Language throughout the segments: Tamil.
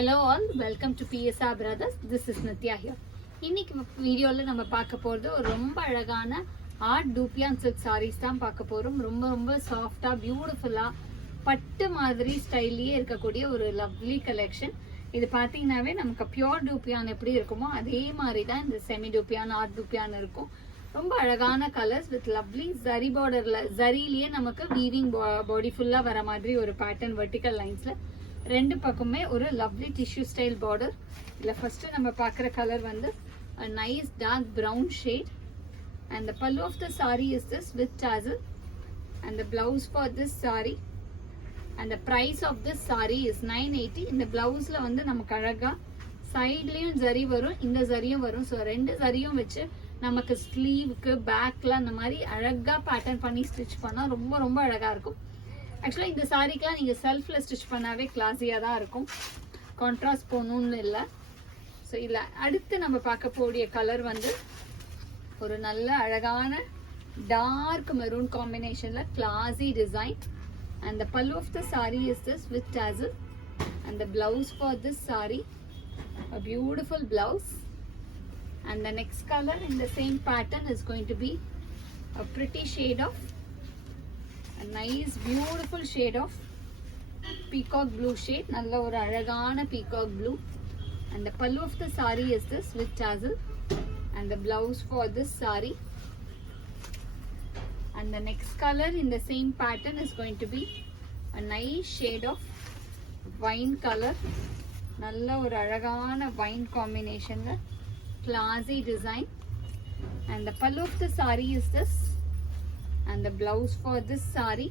Hello all, welcome to PSR Brothers. This is Nitya here. இன்னைக்கு வீடியோல நம்ம பார்க்க போறது ஒரு ரொம்ப அழகான ஆர்ட் டூப்பியான் சில்க் சாரீஸ் தான் பார்க்க போறோம். ரொம்ப சாஃப்டா பியூட்டிஃபுல்லா பட்டு மாதிரி ஸ்டைல்லயே இருக்கக்கூடிய ஒரு லவ்லி கலெக்ஷன். இது பாத்தீங்கன்னாவே நமக்கு பியூர் டூப்பியான் எப்படி இருக்குமோ அதே மாதிரி தான் இந்த செமி டூப்பியான் ஆர்ட் டூப்பியான் இருக்கும். ரொம்ப அழகான கலர்ஸ் வித் லவ்லி ஜரி பார்டர்ல ஜரியிலேயே நமக்கு வீவிங் பாடி ஃபுல்லா வர மாதிரி ஒரு பேட்டர்ன் வெர்டிக்கல் லைன்ஸ்ல ரெண்டு பக்கமே ஒரு லவ்லி டிஷ்யூ ஸ்டைல் பார்டர். இதுல ஃபர்ஸ்ட் நம்ம பார்க்குற கலர் வந்து a nice dark brown shade and the pallu of the saree is this with tassel and the blouse for this saree and the price of this saree is 980. இந்த பிளவுஸ்ல வந்து நமக்கு அழகா சைட்லயும் ஜரி வரும், இந்த ஜரியும் வரும். ஸோ ரெண்டு ஜரியும் வச்சு நமக்கு ஸ்லீவுக்கு பேக்ல அந்த மாதிரி அழகா பேட்டர்ன் பண்ணி ஸ்டிச் பண்ணா ரொம்ப அழகா இருக்கும். ஆக்சுவலா இந்த சாரிக்கெல்லாம் நீங்க செல்ஃப்ல ஸ்டிச் பண்ணாவே கிளாஸியா தான் இருக்கும், கான்ட்ராஸ்ட் போகணும்னு இல்லை. ஸோ இல்லை அடுத்து நம்ம பார்க்க போடிய கலர் வந்து ஒரு நல்ல அழகான டார்க் மெரூன் காம்பினேஷன்ல classy design and the pallu of the saree is this with tassel and the blouse for this saree a beautiful blouse and the next color in the same pattern is going to be a pretty shade of a nice beautiful shade of peacock blue shade, nalla oru alagana peacock blue and the pallu of the saree is this with tassel and the blouse for this saree and the next color in the same pattern is going to be a nice shade of wine color, nalla oru alagana wine combination la classy design and the pallu of the saree is this and the blouse for this saree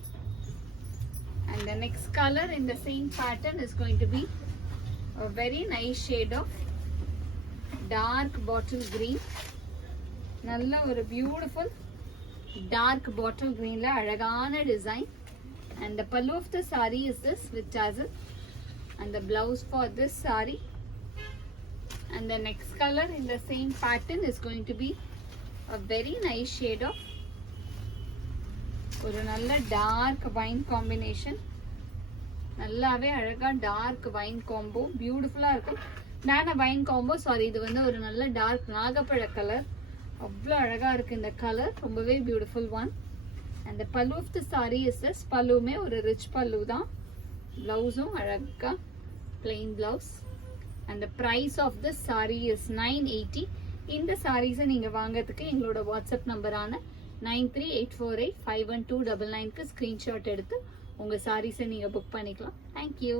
and the next color in the same pattern is going to be a very nice shade of dark bottle green, nalla oru beautiful dark bottle green la alagana design and the pallu of the saree is this with tassel and the blouse for this saree and the next color in the same pattern is going to be a very nice shade of ஒரு நல்ல டார்க் வைன் காம்பினேஷன், நல்லாவே அழகா டார்க் வைன் காம்போ பியூட்டிஃபுல்லா இருக்கும். நான வைன் காம்போ சாரி, இது வந்து ஒரு நல்ல டார்க் நாகப்பழ கலர், அவ்வளோ அழகா இருக்கு இந்த கலர், ரொம்பவே பியூட்டிஃபுல் ஒன். அந்த pallu of the sari is this, பல்லுமே ஒரு ரிச் பல்லு தான், பிளவுஸும் அழகா plain blouse and the price of this saree is 980. இந்த சாரீஸை நீங்க வாங்குறதுக்கு எங்களோட வாட்ஸ்அப் நம்பரான 9384851299க்கு ஸ்கிரீன்ஷாட் எடுத்து உங்க சாரீஸை நீங்க புக் பண்ணிக்கலாம். தேங்க்யூ.